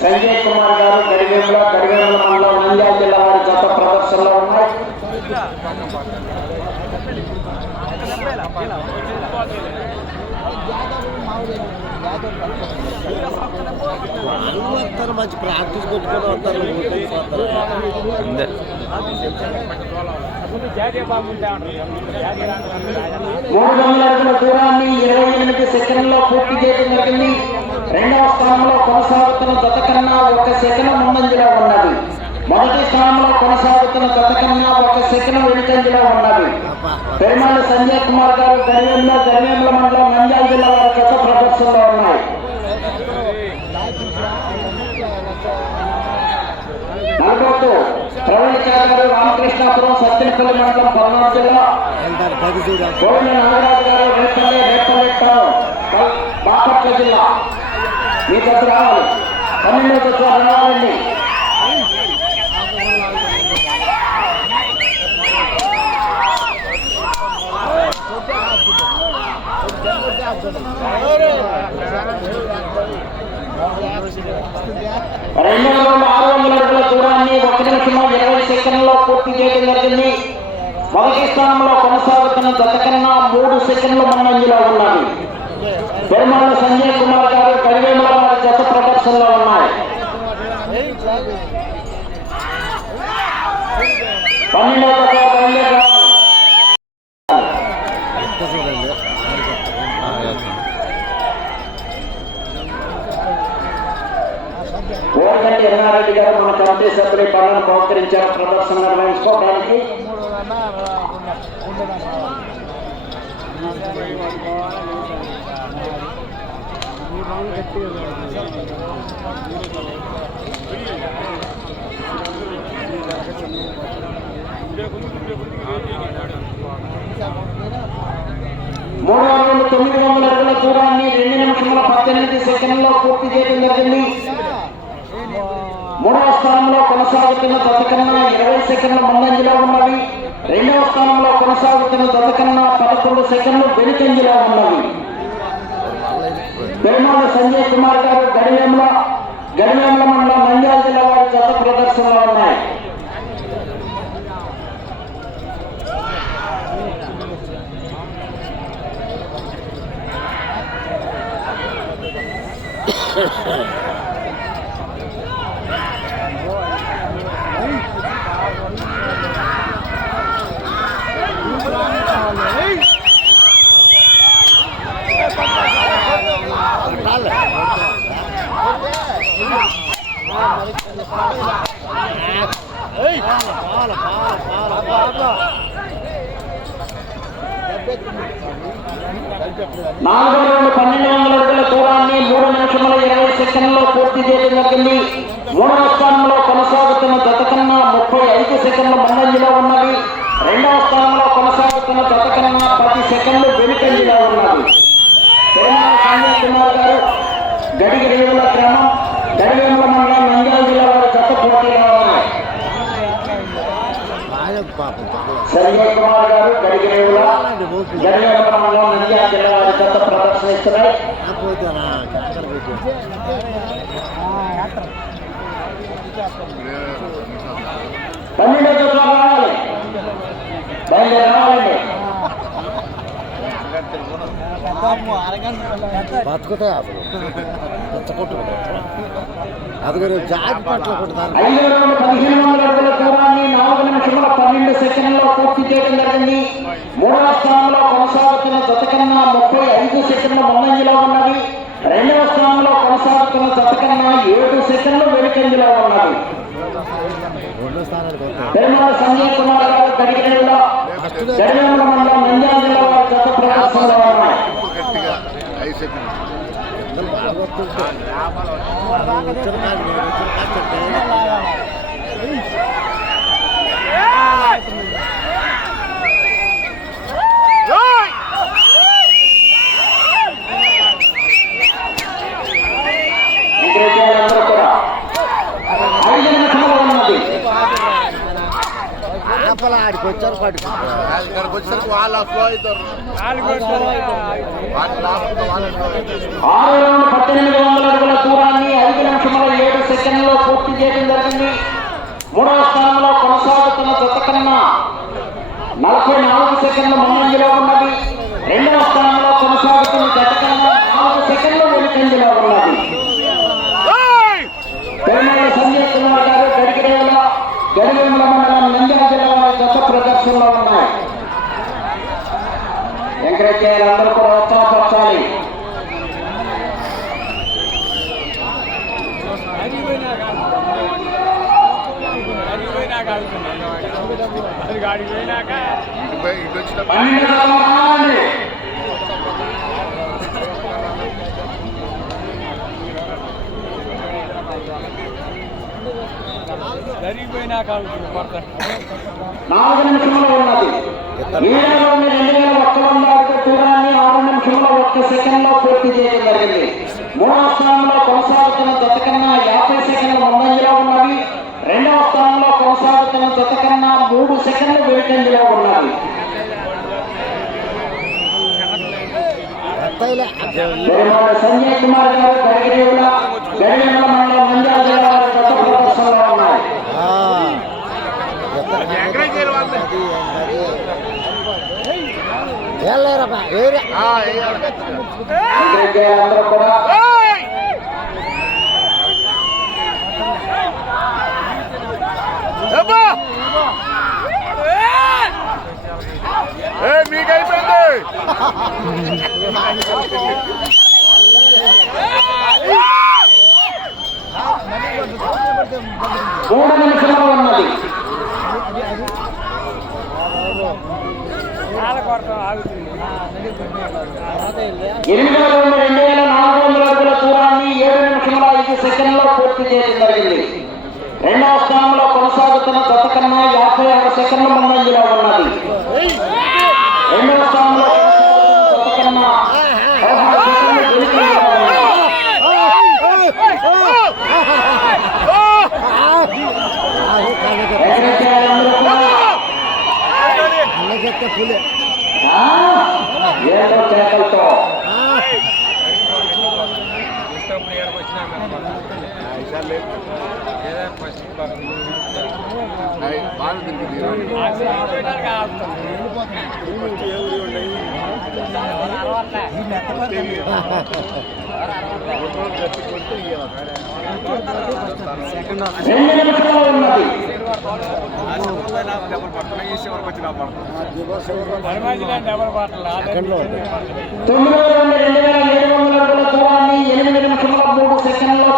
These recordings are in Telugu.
సంజయ్ కుమార్ గారు గడివేముల గడివేముల మండలం నంద్యాల జిల్లా వారి జత ప్రదర్శనలో ఉన్నాయి. వస్తారు మంచి ప్రాక్టీస్ పెట్టుకొని వస్తారు. అంతే. మూడు వందల అడుగుల దూరాన్ని ఇరవై ఎనిమిది సెకండ్లో పూర్తి చేయడం జరిగింది. రెండవ స్థానంలో కొనసాగుతున్న జత కన్నా ఒక సెకండ్ ముందంజలో ఉన్నది. మొదటి స్థానంలో కొనసాగుతున్న జత కన్నా ఒక సెకండ్ వెనుకంజలో ఉన్నది. పెరుమాళ సంజయ్ కుమార్ గారు గడివేంలో గడివేంల మండలం నంద్యాల జిల్లా వారి జత ప్రదర్శనలో ఉన్నాయి. నల్గొట్టు ప్రవీణ్ రామకృష్ణాపురం సత్యనపల్లి మండలం పల్నాడు జిల్లా. పది నాగరాజు గారు రేపల్లె రేపల్లె బాపట్ల జిల్లా. మీ దగ్గర రావాలి. పన్నెండో దగ్గర రావాలండి. రెండు వందల ఆరు వందల అడుగుల దూరాన్ని ఒక నిమిషంలో ఇరవై సెకండ్లో పూర్తి చేయడం జరిగింది. మొదటి స్థానంలో కొనసాగుతున్న గత కన్నా మూడు సెకండ్లు ముందంజలో ఉన్నాయి పెరుమాళ్ళ సంజయ్ కుమార్ గారు గడివేముల వారి జత ప్రదర్శనలో ఉన్నాయి పన్నెండవ దశ బయలుదేరి రావాలి. ఎంత చూడండి కోరగంటి ఎన్నారెడ్డి గారు మన కమిటీ సభ్యులు ఈ పనులను బహుకరించారు ప్రదర్శన నిర్వహించుకోవడానికి మూడు వందల తొమ్మిది వందల అడుగుల దూరాన్ని రెండు నిమిషముల పద్దెనిమిది సెకండ్లో పూర్తి చేయడం జరిగింది. మూడవ స్థానంలో కొనసాగుతున్న జత ఇరవై సెకండ్ల ముందంజలో ఉన్నవి. రెండవ స్థానంలో కొనసాగుతున్న జత పదకొండు సెకండ్లు వెనుకంజలో ఉన్నవి. పెరుమాళ సంజయ్ కుమార్ గారు గడివేముల గడివేముల మండలం నంద్యాల జిల్లా వారి జత ప్రదర్శనలో ఉన్నాయి నాలుగు వందల పన్నెండు వందల అడుగుల దూరాన్ని మూడు నిమిషముల ఇరవై సెకండ్లో పూర్తి చేయడం జరిగింది మూడవ స్థానంలో కొనసాగుతున్న గత కన్నా ముప్పై ఐదు సెకండ్ల ముందంజలో ఉన్నవి రెండవ స్థానంలో కొనసాగుతున్న జత కన్నా పది సెకండ్లు వెనుకంజలో ఉన్నవి తిరుమల సంజయ్ కుమార్ గారు గడిగి రేవుల గ్రామం గడివేముల మండలం నంద్యాల జిల్లా వారి జత పోటీలో ఉన్నాయి బాగా పాపం తక్కువ సంజయ్ కుమార్ గారు గడిగి రేవుల గడివేముల మండలం నంద్యాల జిల్లా వారి జత ప్రదర్శనిస్తున్నాయి పోతే పన్నెండో చోట్ల రావాలి బయలుదేరి రావాలండి బతుకుతాయి అసలు పెచ్చకొట్టుకుంటారు జాతి పట్ల పన్నెండు సెకండ్లో పూర్తి చేయడం జరిగింది. మూడవ స్థానంలో కొనసాగుతున్న జత కన్నా ముప్పై ఐదు సెకండ్లు ముందంజలో ఉన్నది. రెండవ స్థానంలో కొనసాగుతున్న జత కన్నా ఏడు సెకండ్లు వెనుకంజలో ఉన్నది. రెండో తిరుమల సంజయ్ కుమార్ గారు గడిగిరిలో గడివేముల మండలం నంద్యాల జిల్లా వారి జత ప్రదర్శనలో ఉన్నాయి. గట్టిగా పద్దెనిమిది వందల అడుగుల దూరాన్ని ఐదు నిమిషముల ఏడు సెకండ్లో పూర్తి చేయడం జరిగింది మూడవ స్థానంలో కొనసాగుతున్న జత కన్నా నలభై నాలుగు సెకండ్ల ముందంజలో ఉన్నది. రెండవ స్థానం కొనసాగుతున్న జత కన్నా నాలుగు సెకండ్ల వెనుకంజలో ఉన్నది పెరుమాళ సంజయ్ కుమార్ గారు గడిగిరేల గడివేముల మండలం నంద్యాల జిల్లా వారి జత ప్రదర్శనలో ఉన్నాయి ఎంకరేజ్ చేయాలి అందరూ కూడా ఉత్సాహపరచాలి జరిగిపోయినా కాదు నాలుగు నిమిషంలో ఉన్నది. వేల ఒక్క వంద దూరాన్ని ఆరు నిమిషంలో ఒక్క సెకండ్లో పూర్తి చేయడం జరిగింది. మూడవ స్థానంలో కొనసాగుతున్న జత కన్నా యాభై సెకండ్ల ముందంజలో ఉన్నవి. రెండవ స్థానంలో కొనసాగుతున్న జత కన్నా మూడు సెకండ్లు వెనుకంజలో ఉన్నవి. సంజయ్ కుమార్ గారు గడిగిరేవుల గడివేముల మండలం నంద్యాల జిల్లా వారి ప్రదర్శనలో ఉన్నాయి వెళ్ళలేరమ్మా వేరే ఆ, వేయాలి. ఎంకరేజ్ చేయాలి అందరూ కూడా అబ్బా! ఏ మీకు అయిపోయింది మూడు నిమిషంలో ఉన్నది. ఎనిమిదవ రౌండ్ రెండు వేల నాలుగు వందల అడుగుల దూరాన్ని ఏడు నిమిషముల ఐదు సెకండ్లో పూర్తి చేయడం జరిగింది. రెండవ స్థానంలో కొనసాగుతున్న జత కన్నా యాభై ఆరు సెకండ్ల ముందంజలో ఉన్నది రెండవ స్థానంలో కొనసాగుతున్న జత కన్నా పదహారు సెకండ్లు వెనుకంజలో ఉన్నది. ఎంకరేజ్ చేయాలి అందరూ కూడా. అన్నకెత్తే పులే ఆ? ఏదో కేకలతో అయ్, బాగా తిరిగింది రెండు నిమిషంలో ఉన్నది సెకండ్లో ఉంది తొమ్మిదవ రౌండ్ రెండు వేల ఏడు వందల అడుగుల దూరాన్ని ఎనిమిది నిమిషముల మూడు సెకండ్లో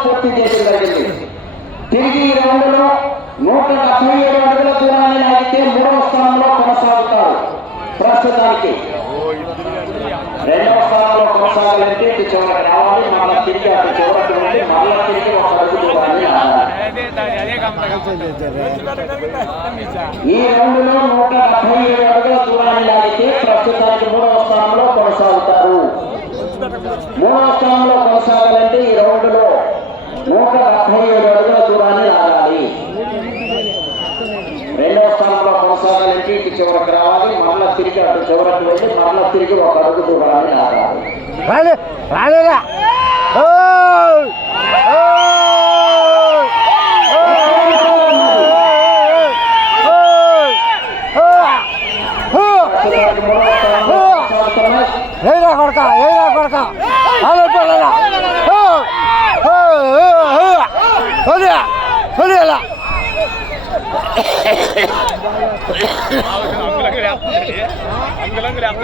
పూర్తి చేయడం జరిగింది తిరిగి ఈ రౌండ్లో నూట డెబ్బై ఏడు అడుగుల దూరాన్ని లాగితే మూడవ స్థానంలో కొనసాగుతారు ప్రస్తుతానికి రెండవ స్థానంలో కొనసాగాలంటే ఇటు చివరికి రావాలి మళ్ళా తిరిగి అటు చివరికి వెళ్ళి మళ్ళా తిరిగి ఒక అడుగు దూరాన్ని లాగాలి ఈ రౌండ్లో నూట డెబ్బై ఏడు అడుగుల దూరాన్ని లాగితే ప్రస్తుతానికి మూడవ స్థానంలో కొనసాగుతారు. మూడవ స్థానంలో కొనసాగాలంటే ఈ రౌండ్లో నూట డెబ్బై ఏడు అడుగుల దూరాన్ని లాగాలి. రెండవ స్థానంలో కొనసాగాలంటే ఇటు చివరికి రావాలి మరలా తిరిగి అటు చివరికి వెళ్ళి మరలా తిరిగి ఒక అడుగు దూరాన్ని లాగాలి. రాలే రాలేరా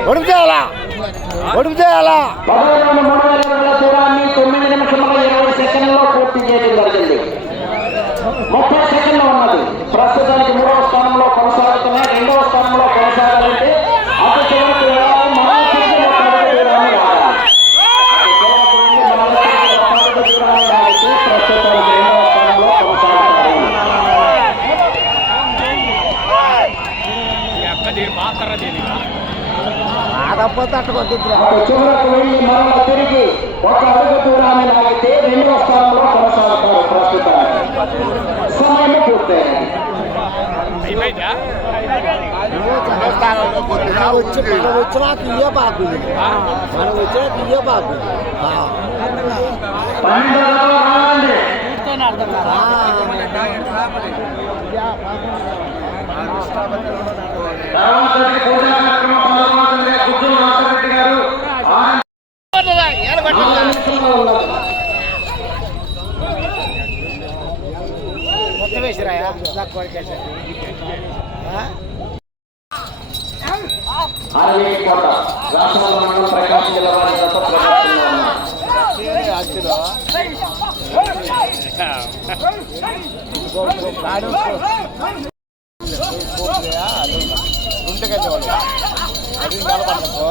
ఒడుపు చేయాలా ఒడుపు చేయాలా తొమ్మిది ఇరవై సెకండ్లో పూర్తి చేయడం జరిగింది. ముప్పై సెకండ్లు ఉన్నది. ప్రస్తుతానికి మూడవ స్థానంలో కొనసాగుతున్న రెండవ స్థానంలో కొనసాగాలంటే అటు చివరికి వెళ్ళాలి మరో తిరిగి ఒక అడుగు దూరాన్ని లాగాలి. అటు చివరకు వెళ్ళి మరో తిరిగి ఒక అడుగు దూరాన్ని లాగితే ప్రస్తుతానికి రెండవ స్థానంలో కొనసాగుతారు ఆడపోతే అట్టుకొద్దు అటు చివరకు వెళ్ళి మరల తిరిగి ఒక అడుగు దూరాన్ని లాగితే రెండవ స్థానంలో కొనసాగుతారు ప్రస్తుతానికి. సమయం పూర్తయింది. బయట రెండో స్థానంలో కొద్దిగా మనం వచ్చి ఉంది. మనం వచ్చినాక ఇయ్యే బాగుంది మనం వచ్చినాక ఇయ్యే బాగుంది పన్నెండు వందలు రావండి తర్వాత పూజా కార్యక్రమం పాల్గొంటుంది కుర్చీ మాధవరెడ్డి గారు ఆనంద్ నాలుగు నిమిషంలో ఉన్నది. మొత్తం వేసిరాయా ఆర్వీ కోట రాష్ట్రంలో మండలం ప్రకాశం జిల్లా వారి జత ప్రదర్శనలో ఉన్నారు అది నిలబడకు